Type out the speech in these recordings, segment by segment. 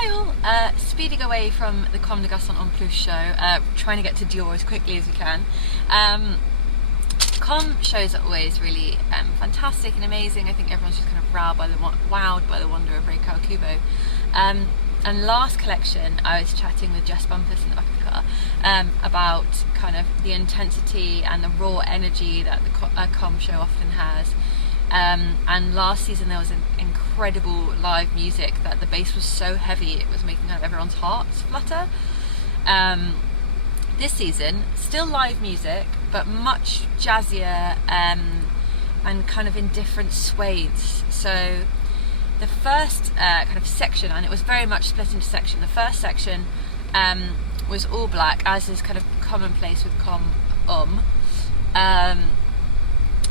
Hi all, speeding away from the Comme de Garçons Homme Plus show, trying to get to Dior as quickly as we can. Comme shows are always really fantastic and amazing. I think everyone's just kind of wowed by the wonder of Rei Kawakubo. And last collection I was chatting with Jess Bumpus in the back of the car about kind of the intensity and the raw energy that the Comme show often has. And last season there was an incredible live music that the bass was so heavy it was making kind of everyone's hearts flutter. This season, still live music, but much jazzier and kind of in different swathes. So the first kind of section, and it was very much split into sections. The first section was all black, as is kind of commonplace with Comme,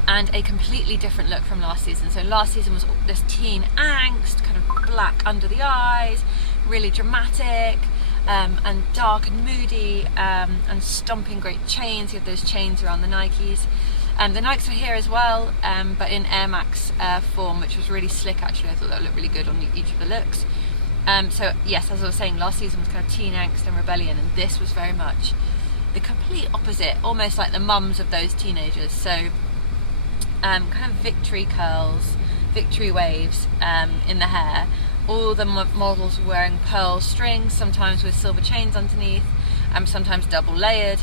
and a completely different look from last season. So last season was this teen angst, kind of black under the eyes, really dramatic, and dark and moody, and stomping great chains. You have those chains around the Nikes. The Nikes were here as well, but in Air Max form, which was really slick actually. I thought that looked really good on each of the looks. So yes, as I was saying, last season was kind of teen angst and rebellion, and this was very much the complete opposite, almost like the mums of those teenagers. So kind of victory curls, victory waves in the hair. All the models were wearing pearl strings, sometimes with silver chains underneath, sometimes double layered.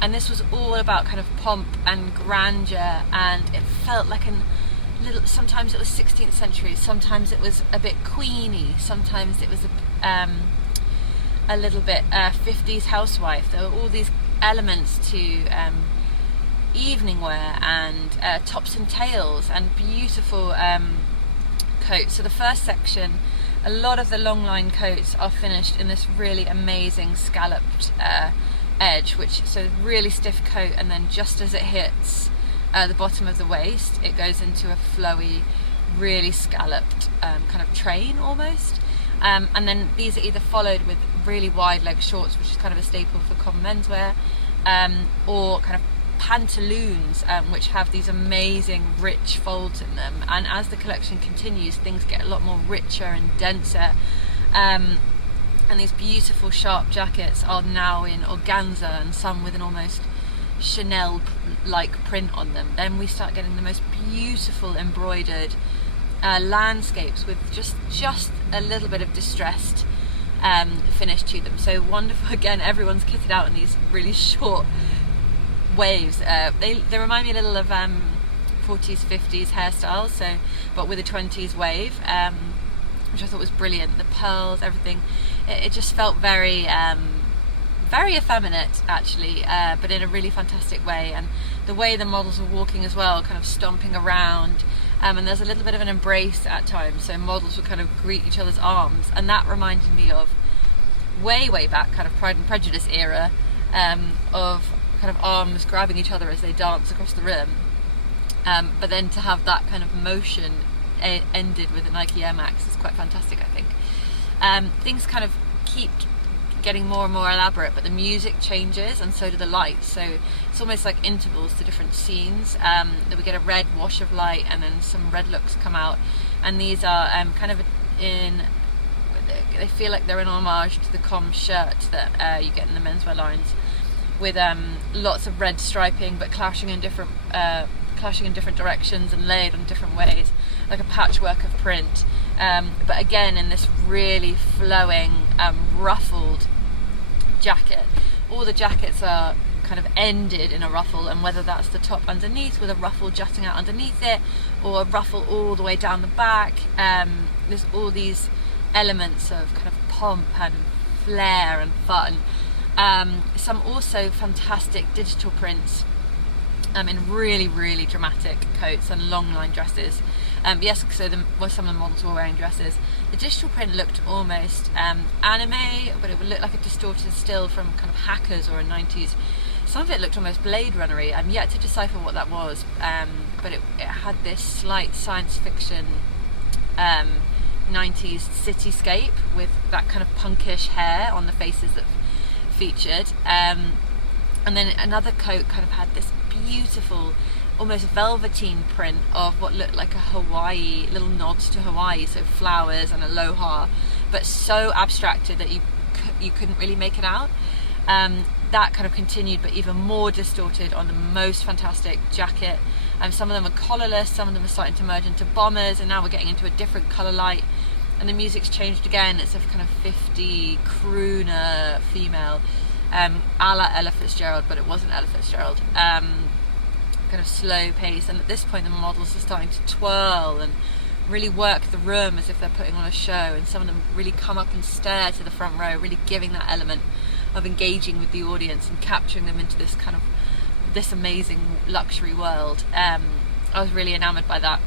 And this was all about kind of pomp and grandeur, and it felt like sometimes it was 16th century, sometimes it was a bit queeny, sometimes it was a little bit 50s housewife. There were all these elements to evening wear and tops and tails and beautiful coats. So the first section, a lot of the long line coats are finished in this really amazing scalloped edge, so really stiff coat, and then just as it hits the bottom of the waist, it goes into a flowy, really scalloped kind of train almost. And then these are either followed with really wide leg shorts, which is kind of a staple for Comme menswear, or kind of pantaloons, which have these amazing rich folds in them. And as the collection continues, things get a lot more richer and denser. And these beautiful sharp jackets are now in organza, and some with an almost Chanel-like print on them. Then we start getting the most beautiful embroidered landscapes with just a little bit of distressed finish to them. So wonderful. Again, everyone's kitted out in these really short waves. They remind me a little of 40s, 50s hairstyles, but with a 20s wave, which I thought was brilliant. The pearls, everything, it just felt very effeminate actually, but in a really fantastic way. And the way the models were walking as well, kind of stomping around, and there's a little bit of an embrace at times, so models would kind of greet each other's arms, and that reminded me of way back kind of Pride and Prejudice era, of kind of arms grabbing each other as they dance across the room, but then to have that kind of motion ended with a Nike Air Max is quite fantastic, I think. Things kind of keep getting more and more elaborate, but the music changes and so do the lights, so it's almost like intervals to different scenes. That we get a red wash of light and then some red looks come out, and these are kind of they feel like they're an homage to the Comme shirt that you get in the menswear lines, with lots of red striping but clashing in different directions and layered in different ways, like a patchwork of print, but again in this really flowing ruffled jacket. All the jackets are kind of ended in a ruffle, and whether that's the top underneath with a ruffle jutting out underneath it, or a ruffle all the way down the back, there's all these elements of kind of pomp and flair and fun. Some also fantastic digital prints in really dramatic coats and long line dresses. Yes, so some of the models were wearing dresses. The digital print looked almost anime, but it would look like a distorted still from kind of Hackers or a 90s. Some of it looked almost Blade Runner-y. I'm yet to decipher what that was, but it had this slight science fiction 90s cityscape with that kind of punkish hair on the faces that featured. And then another coat kind of had this beautiful, almost velveteen print of what looked like a Hawaii, little nods to Hawaii, so flowers and aloha, but so abstracted that you couldn't really make it out. That kind of continued, but even more distorted on the most fantastic jacket. Some of them are collarless, some of them are starting to merge into bombers, and now we're getting into a different colour light, and the music's changed again. It's a kind of 50 crooner female, a la Ella Fitzgerald, but it wasn't Ella Fitzgerald. Kind of slow pace, and at this point the models are starting to twirl and really work the room as if they're putting on a show, and some of them really come up and stare to the front row, really giving that element of engaging with the audience and capturing them into this kind of this amazing luxury world. I was really enamoured by that.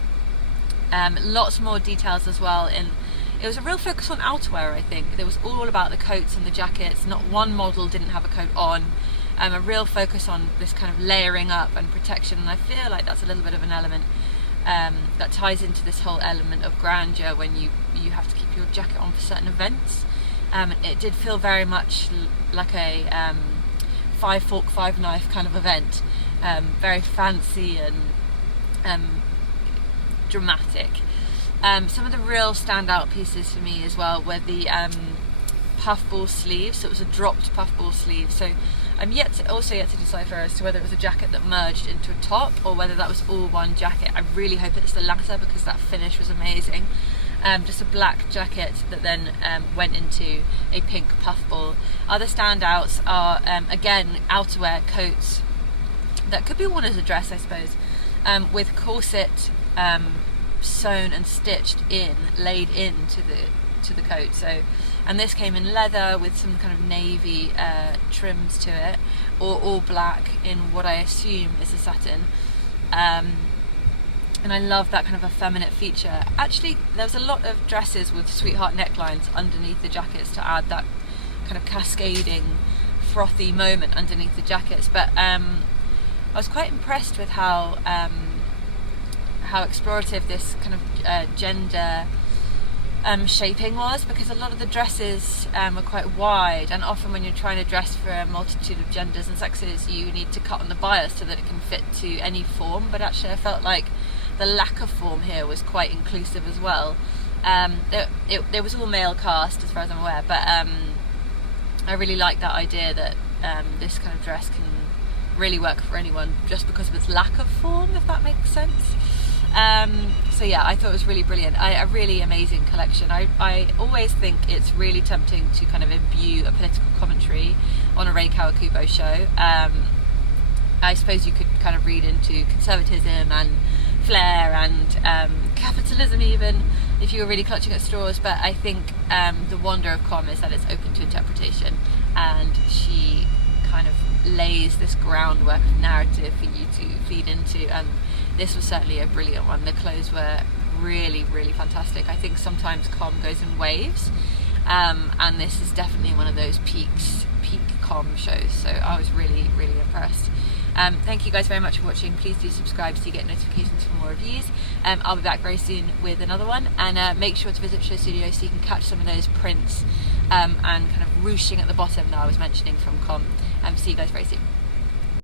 Lots more details as well. It was a real focus on outerwear, I think. It was all about the coats and the jackets. Not one model didn't have a coat on. A real focus on this kind of layering up and protection, and I feel like that's a little bit of an element that ties into this whole element of grandeur when you have to keep your jacket on for certain events. It did feel very much like a 5 fork 5 knife kind of event, very fancy and dramatic. Some of the real standout pieces for me as well were the puffball sleeves. So it was a dropped puffball sleeve. So I'm yet to decipher as to whether it was a jacket that merged into a top or whether that was all one jacket. I really hope it's the latter, because that finish was amazing. Just a black jacket that then went into a pink puffball. Other standouts are again outerwear coats that could be worn as a dress, I suppose, with corset sewn and stitched in, laid into the coat. So, and this came in leather with some kind of navy trims to it, or all black in what I assume is a satin. And I love that kind of effeminate feature. Actually, there was a lot of dresses with sweetheart necklines underneath the jackets to add that kind of cascading, frothy moment underneath the jackets. But I was quite impressed with how explorative this kind of gender shaping was, because a lot of the dresses were quite wide, and often when you're trying to dress for a multitude of genders and sexes, you need to cut on the bias so that it can fit to any form. But actually I felt like the lack of form here was quite inclusive as well. It was all male cast as far as I'm aware, but I really like that idea that this kind of dress can really work for anyone just because of its lack of form, if that makes sense. So yeah, I thought it was really brilliant. A really amazing collection. I always think it's really tempting to kind of imbue a political commentary on a Rei Kawakubo show. I suppose you could kind of read into conservatism and flair and capitalism even, if you were really clutching at straws, but I think the wonder of Comme is that it's open to interpretation, and she kind of lays this groundwork of narrative for you to feed into, and this was certainly a brilliant one. The clothes were really, really fantastic. I think sometimes Comme goes in waves, and this is definitely one of those peak Comme shows, so I was really, really impressed. Thank you guys very much for watching. Please do subscribe so you get notifications for more reviews. I'll be back very soon with another one, and make sure to visit Show Studio so you can catch some of those prints and kind of ruching at the bottom that I was mentioning from Comme. See you guys very soon.